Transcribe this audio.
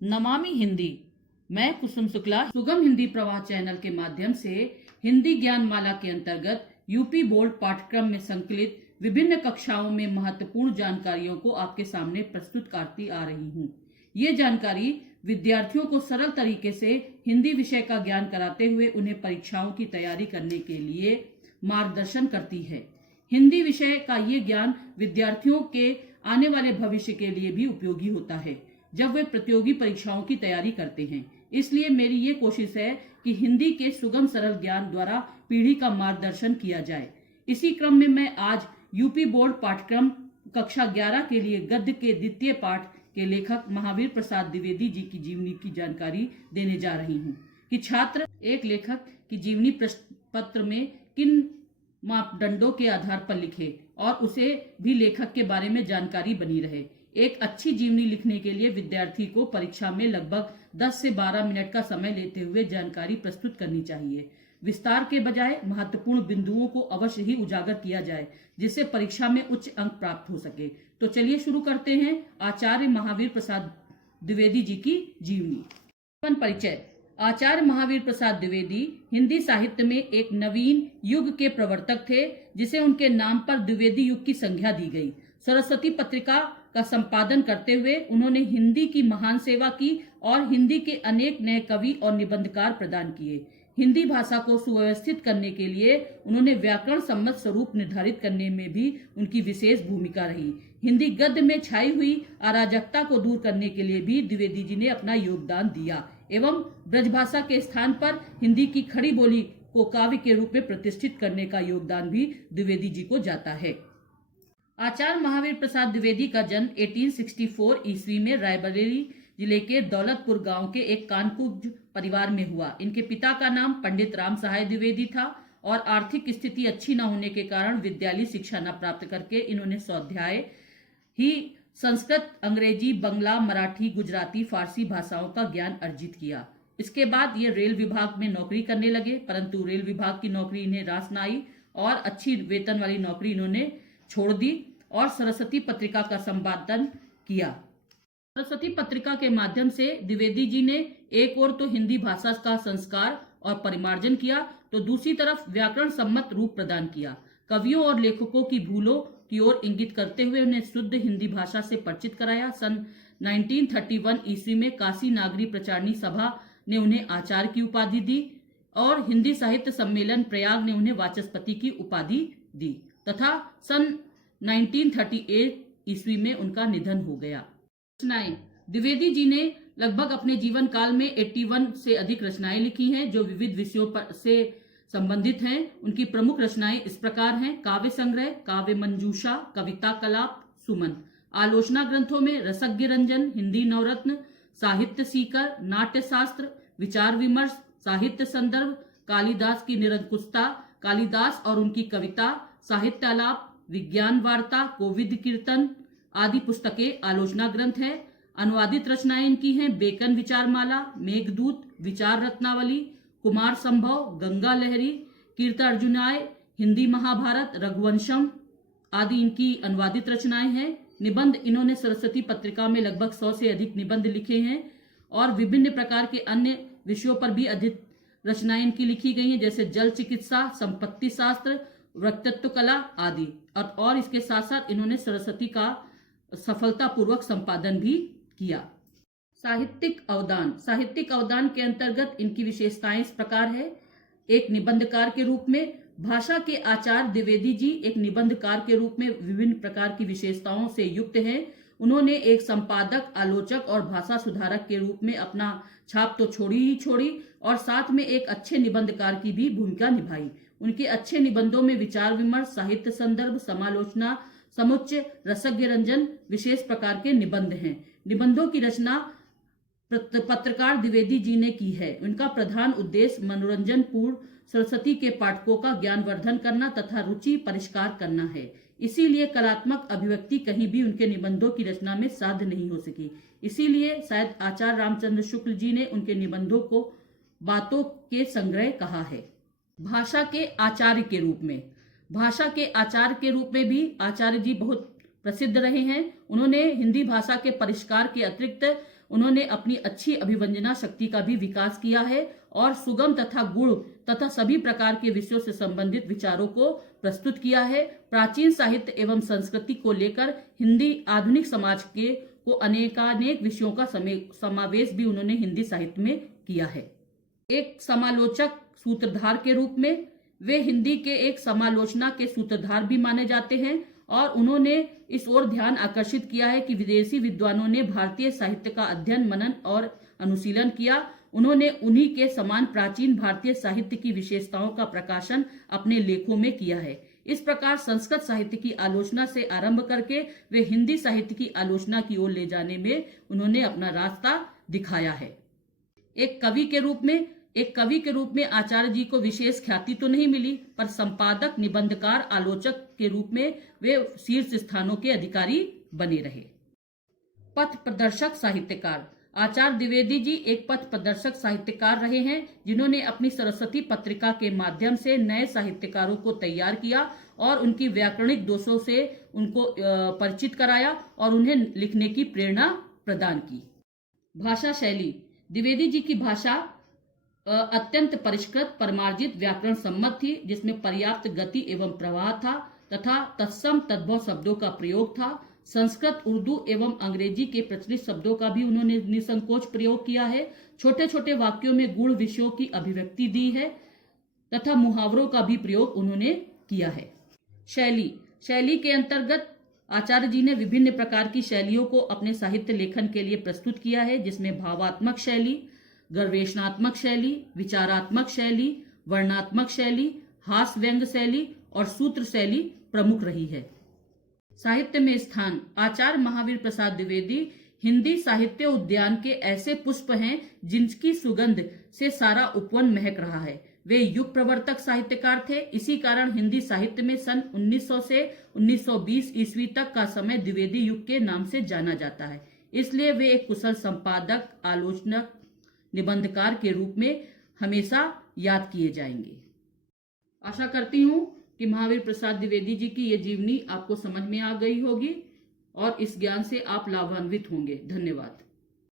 नमामि हिंदी। मैं कुसुम शुक्ला सुगम हिंदी प्रवाह चैनल के माध्यम से हिंदी ज्ञान माला के अंतर्गत यूपी बोर्ड पाठ्यक्रम में संकलित विभिन्न कक्षाओं में महत्वपूर्ण जानकारियों को आपके सामने प्रस्तुत करती आ रही हूँ। ये जानकारी विद्यार्थियों को सरल तरीके से हिंदी विषय का ज्ञान कराते हुए उन्हें परीक्षाओं की तैयारी करने के लिए मार्गदर्शन करती है। हिंदी विषय का ये ज्ञान विद्यार्थियों के आने वाले भविष्य के लिए भी उपयोगी होता है जब वे प्रतियोगी परीक्षाओं की तैयारी करते हैं। इसलिए मेरी ये कोशिश है कि हिंदी के सुगम सरल ज्ञान द्वारा पीढ़ी का मार्गदर्शन किया जाए। इसी क्रम में मैं आज यूपी बोर्ड पाठ्यक्रम कक्षा 11 के लिए गद्य के द्वितीय पाठ के लेखक महावीर प्रसाद द्विवेदी जी की जीवनी की जानकारी देने जा रही हूँ कि छात्र एक लेखक की जीवनी प्रश्न पत्र में किन मापदंडों के आधार पर लिखे और उसे भी लेखक के बारे में जानकारी बनी रहे। एक अच्छी जीवनी लिखने के लिए विद्यार्थी को परीक्षा में लगभग 10 से 12 मिनट का समय लेते हुए जानकारी प्रस्तुत करनी चाहिए। विस्तार के बजाय महत्वपूर्ण बिंदुओं को अवश्य ही उजागर किया जाए जिससे परीक्षा में उच्च अंक प्राप्त हो सके। तो चलिए शुरू करते हैं आचार्य महावीर प्रसाद द्विवेदी जी की जीवनी। परिचय। आचार्य महावीर प्रसाद द्विवेदी हिंदी साहित्य में एक नवीन युग के प्रवर्तक थे जिसे उनके नाम पर द्विवेदी युग की संज्ञा दी गई। सरस्वती पत्रिका का संपादन करते हुए उन्होंने हिंदी की महान सेवा की और हिंदी के अनेक नए कवि और निबंधकार प्रदान किए। हिंदी भाषा को सुव्यवस्थित करने के लिए उन्होंने व्याकरण सम्मत स्वरूप निर्धारित करने में भी उनकी विशेष भूमिका रही। हिंदी गद्य में छाई हुई अराजकता को दूर करने के लिए भी द्विवेदी जी ने अपना योगदान दिया एवं ब्रजभाषा के स्थान पर हिंदी की खड़ी बोली को काव्य के रूप में प्रतिष्ठित करने का योगदान भी द्विवेदी जी को जाता है। आचार्य महावीर प्रसाद द्विवेदी का जन्म 1864 ईस्वी में रायबरेली जिले के दौलतपुर गांव के एक कानकुब्ज परिवार में हुआ। इनके पिता का नाम पंडित राम सहाय द्विवेदी था और आर्थिक स्थिति अच्छी न होने के कारण विद्यालय शिक्षा न प्राप्त करके इन्होंने स्वाध्याय ही संस्कृत, अंग्रेजी, बंगला, मराठी, गुजराती, फारसी भाषाओं का ज्ञान अर्जित किया। इसके बाद ये रेल विभाग में नौकरी करने लगे, परंतु रेल विभाग की नौकरी इन्हें रास न आई और अच्छी वेतन वाली नौकरी इन्होंने छोड़ दी और सरस्वती पत्रिका का संपादन किया। सरस्वती पत्रिका के माध्यम से द्विवेदी जी ने एक ओर तो हिंदी भाषा का संस्कार और परिमार्जन किया तो दूसरी तरफ व्याकरण सम्मत रूप प्रदान किया। कवियों और लेखकों की भूलों की ओर इंगित करते हुए उन्हें शुद्ध हिंदी भाषा से परिचित कराया। सन 1931 ईस्वी में काशी नागरी प्रचारणी सभा ने उन्हें आचार्य की उपाधि दी और हिंदी साहित्य सम्मेलन प्रयाग ने उन्हें वाचस्पति की उपाधि दी तथा सन 1938 ईस्वी में उनका निधन हो गया। रचनाएं। द्विवेदी जी ने लगभग अपने जीवन काल में 81 से अधिक रचनाएं लिखी हैं जो विविध विषयों पर से संबंधित हैं। उनकी प्रमुख रचनाएं इस प्रकार हैं: काव्य संग्रह, काव्य मंजूषा, कविता कलाप, सुमन। आलोचना ग्रंथों में रसज्ञ रंजन, हिंदी नवरत्न, साहित्य सीकर, नाट्य शास्त्र, विचार विमर्श, साहित्य संदर्भ, कालिदास की निरंकुशता, कालिदास और उनकी कविता, साहित्य आलाप, विज्ञान वार्ता, कोविद कीर्तन आदि पुस्तकें आलोचना ग्रंथ है। अनुवादित रचनाएं इनकी हैं: बेकन विचारमाला, मेघदूत, विचार रत्नावली, कुमार संभव, गंगा लहरी, कीर्त अर्जुनाय, हिंदी महाभारत, रघुवंशम आदि इनकी अनुवादित रचनाएं हैं। निबंध। इन्होंने सरस्वती पत्रिका में लगभग 100 से अधिक निबंध लिखे हैं और विभिन्न प्रकार के अन्य विषयों पर भी अधिक रचनाएं इनकी लिखी गई हैं जैसे जल चिकित्सा, संपत्ति शास्त्र, वक्तृत्व कला आदि। और इसके साथ साथ इन्होंने सरस्वती का सफलतापूर्वक संपादन भी किया। साहित्यिक अवदान। साहित्यिक अवदान के अंतर्गत इनकी विशेषताएं इस प्रकार है: एक निबंधकार के रूप में भाषा के आचार्य द्विवेदी जी एक निबंधकार के रूप में विभिन्न प्रकार की विशेषताओं से युक्त हैं। उन्होंने एक संपादक, आलोचक और भाषा सुधारक के रूप में अपना छाप तो छोड़ी और साथ में एक अच्छे निबंधकार की भी भूमिका निभाई। उनके अच्छे निबंधों में विचार विमर्श, साहित्य संदर्भ, समालोचना, समुच्चय, रसज्ञ रंजन विशेष प्रकार के निबंध हैं। निबंधों की रचना पत्रकार द्विवेदी जी ने की है। उनका प्रधान उद्देश्य मनोरंजन पूर्ण सरस्वती के पाठकों का ज्ञानवर्धन करना तथा रुचि परिष्कार करना है। इसीलिए कलात्मक अभिव्यक्ति कहीं भी उनके निबंधों की रचना में साध्य नहीं हो सकी। इसीलिए शायद आचार्य रामचंद्र शुक्ल जी ने उनके निबंधों को बातों के संग्रह कहा है। भाषा के आचार्य के रूप में भाषा के आचार्य के रूप में भी आचार्य जी बहुत प्रसिद्ध रहे हैं। उन्होंने हिंदी भाषा के परिष्कार के अतिरिक्त उन्होंने अपनी अच्छी अभिव्यंजना शक्ति का भी विकास किया है और सुगम तथा गुण तथा सभी प्रकार के विषयों से संबंधित विचारों को प्रस्तुत किया है। प्राचीन साहित्य एवं संस्कृति को लेकर हिंदी आधुनिक समाज के को अनेकानेक विषयों का समावेश भी उन्होंने हिंदी साहित्य में किया है। एक समालोचक सूत्रधार के रूप में वे हिंदी के एक समालोचना के सूत्रधार भी माने जाते हैं और उन्होंने इस ओर ध्यान आकर्षित किया है कि विदेशी विद्वानों ने भारतीय साहित्य का अध्ययन मनन और अनुशीलन किया। उन्होंने उन्हीं के समान प्राचीन भारतीय साहित्य की विशेषताओं का प्रकाशन अपने लेखों में किया है। इस प्रकार संस्कृत साहित्य की आलोचना से आरंभ करके वे हिंदी साहित्य की आलोचना की ओर ले जाने में उन्होंने अपना रास्ता दिखाया है। एक कवि के रूप में आचार्य जी को विशेष ख्याति तो नहीं मिली, पर संपादक, निबंधकार, आलोचक के रूप में वे शीर्ष स्थानों के अधिकारी बने रहे। पथ प्रदर्शक साहित्यकार आचार्य द्विवेदी जी एक पथ प्रदर्शक साहित्यकार रहे हैं, जिन्होंने अपनी सरस्वती पत्रिका के माध्यम से नए साहित्यकारों को तैयार किया और उनकी व्याकरणिक दोषों से उनको परिचित कराया और उन्हें लिखने की प्रेरणा प्रदान की। भाषा शैली द्विवेदी जी की भाषा अत्यंत परिष्कृत, परमार्जित, व्याकरण सम्मत थी, जिसमें पर्याप्त गति एवं प्रवाह था तथा तत्सम तद्भव शब्दों का प्रयोग था। संस्कृत, उर्दू एवं अंग्रेजी के प्रचलित शब्दों का भी उन्होंने निसंकोच प्रयोग किया है। छोटे छोटे वाक्यों में गुण विषयों की अभिव्यक्ति दी है तथा मुहावरों का भी प्रयोग उन्होंने किया है। शैली के अंतर्गत आचार्य जी ने विभिन्न प्रकार की शैलियों को अपने साहित्य लेखन के लिए प्रस्तुत किया है, जिसमें भावात्मक शैली, गवेषणात्मक शैली, विचारात्मक शैली, वर्णात्मक शैली, हास्य व्यंग्य शैली और सूत्र शैली प्रमुख रही है। साहित्य में स्थान आचार्य महावीर प्रसाद द्विवेदी हिंदी साहित्य उद्यान के ऐसे पुष्प हैं जिनकी सुगंध से सारा उपवन महक रहा है। वे युग प्रवर्तक साहित्यकार थे। इसी कारण हिंदी साहित्य में सन 1900 से 1920 ईस्वी तक का समय द्विवेदी युग के नाम से जाना जाता है। इसलिए वे एक कुशल संपादक, आलोचक, निबंधकार के रूप में हमेशा याद किए जाएंगे। आशा करती हूँ कि महावीर प्रसाद द्विवेदी जी की ये जीवनी आपको समझ में आ गई होगी और इस ज्ञान से आप लाभान्वित होंगे। धन्यवाद।